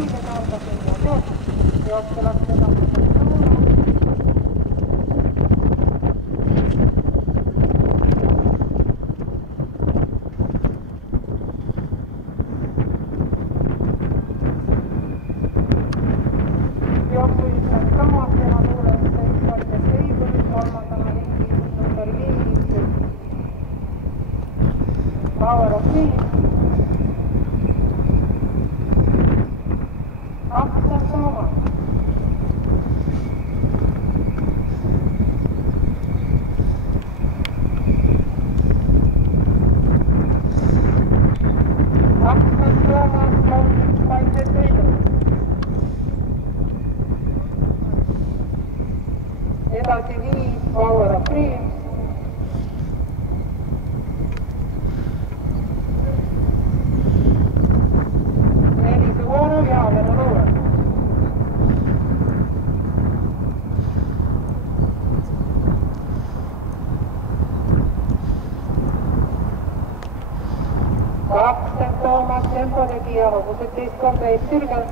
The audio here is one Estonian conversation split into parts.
julge saada sinna tead ja otsa läks edasi. Power of me. Aksen Sooma. Aksen Sooma, Cloud 653. Edasi 5, Power of Dreams. Aksen Toomas, tempotegija, hobused 17 korda ees sirgel.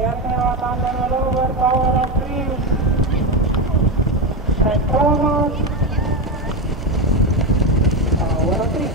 Järgnevad Andon Lover, Power of Dreams, St. Thomas, Power of Dreams.